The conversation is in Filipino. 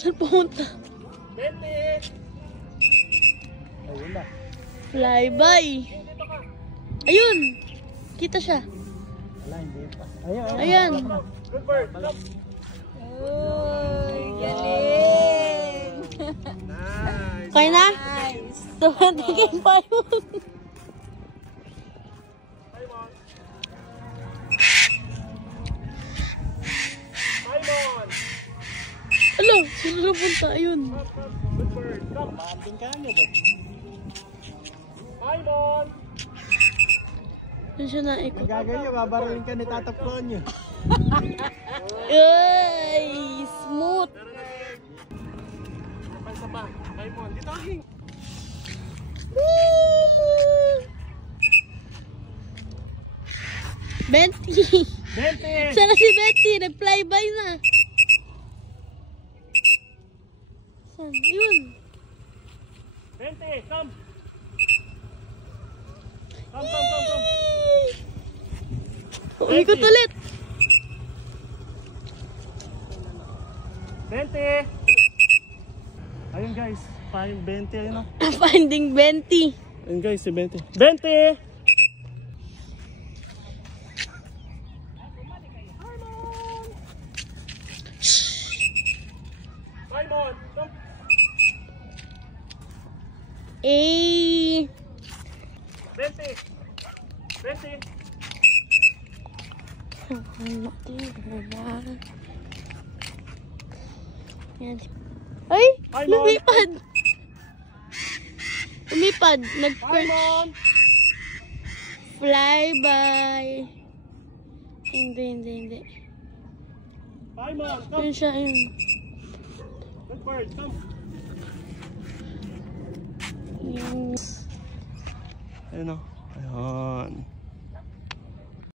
Saan pumunta? Bente! Ayun na. Flyby. Ayun! Kita siya. Wala, hindi pa. Ayun. Ayan. Good bird. Uy, galing! Nice. Kaya na? Nice! Tumatingin pa yun. Alo, sino na punta? Ayun. Good bird. Come. Maanding ka niya ba? Paimon! Saan siya naikot? Gagawin babarilin ka ni Tata Flonyo. Ay, smooth. Isa pa. Paimon, dito ang hing. Betty. Bente! Sana si Betty, nag-flyby na. Saan? Yun. Bente, come! Come. Umikot ulit. Bente! Ayun guys, pahing 20 ayun o. Finding Betty. Ayun guys, si Bente. Bente! Paimon! Come! Eh. Bente! Bente! Yan. Ay! Hi, Mom. Lumipad! Lumipad! Paimon! Flyby! Hindi. Paimon! Come! Yun siya, yun. Good bird, come! Yung... Ayun o. Ayun.